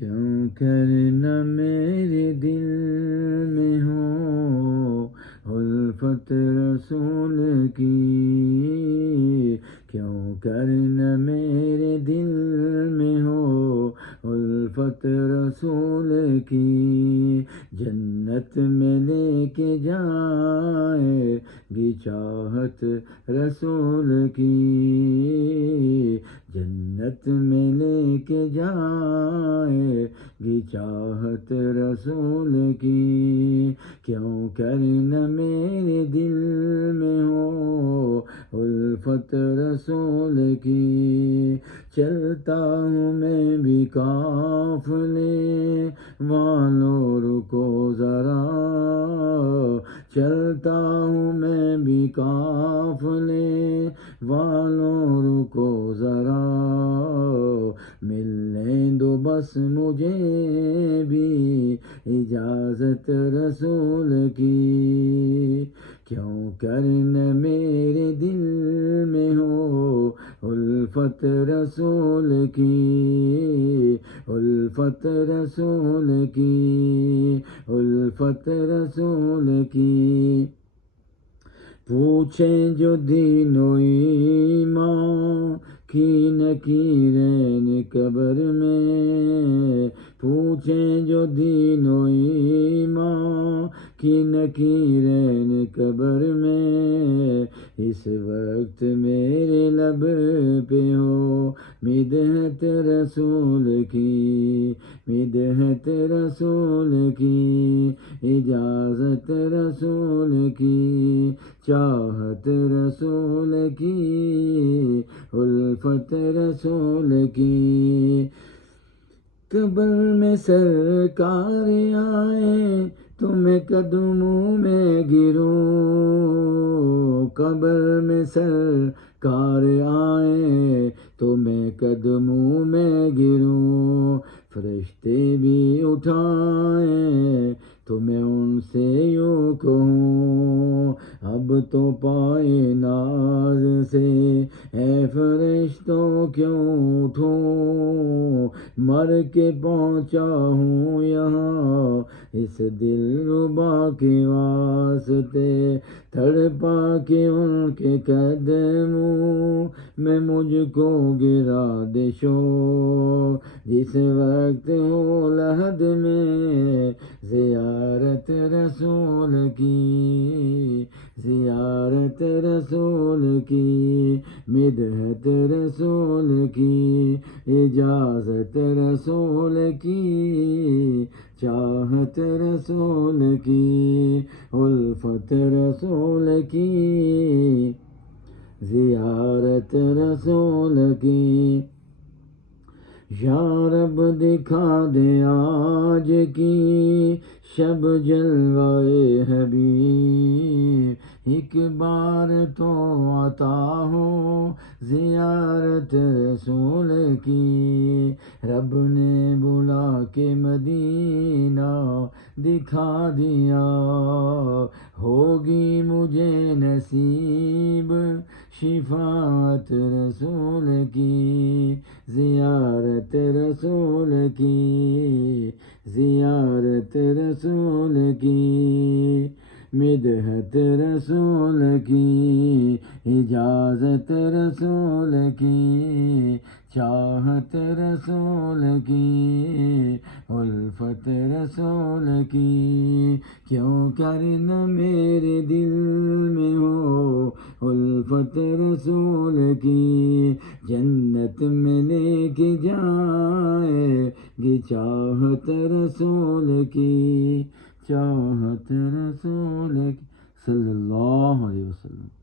کیوں کرنا میرے دل میں ہو الفت رسول کی، کیوں کرنا میرے دل میں ہو الفت رسول کی، جنت میں لے کے جائے گی چاہت رسول کی، جنت میں لے کے جائے گی چاہت رسول کی، کیوں کرنا میرے دل میں ہو الفت رسول کی، چلتا ہوں میں بھی قافلے والوں رکو ذرا، چلتا ہوں میں بھی قافلے والوں رکو ذرا، ملنے دو بس مجھے بھی اجازت رسول کی، کیوں کرنا میرے دل میں ہو الفت رسول کی، الفت رسول کی، الفت رسول کی، پوچھیں جو دین و ایمان کی نکیرین قبر میں، پوچھیں جو دین و ایمان کی نکیرین قبر میں، اس وقت میرے لب پہ ہو مدحت رسول کی، مدحت رسول کی، اجازت رسول کی، چاہت رسول کی، الفت رسول کی، قبر میں سرکار آئے تو میں قدموں میں گروں، قبر میں سرکار آئے تو میں قدموں میں گروں، فرشتے بھی اٹھائیں تو میں ان سے یوں کہوں، اب تو پائے ناز سے اے فرشتوں کیوں اٹھوں، مر کے پہنچا ہوں یہاں اس دل ربا کے واسطے، تڑپا کے ان کے قدموں میں مجھ کو گرا دے شوق، جس وقت ہو لحد میں زیارت رسول کی، زیارت رسول کی، مدحت رسول کی، اجازت رسول کی، چاہت رسول کی، الفت رسول کی، زیارت رسول کی، یا رب دکھا دے آج کی شب جلوائے حبیب، ایک بار تو عطا ہو زیارت رسول کی، رب نے بلا کے مدینہ دکھا دیا، ہوگی مجھے نصیب شفاعت رسول کی، زیارت رسول کی، زیارت رسول کی، مدحت رسول کی، اجازت رسول کی، چاہت رسول کی، الفت رسول کی، کیوں کرنا میرے دل میں ہو الفت رسول کی، جنت میں لے کے جائے گی چاہت رسول کی، چاہت رسول کی، صلی اللہ علیہ وسلم۔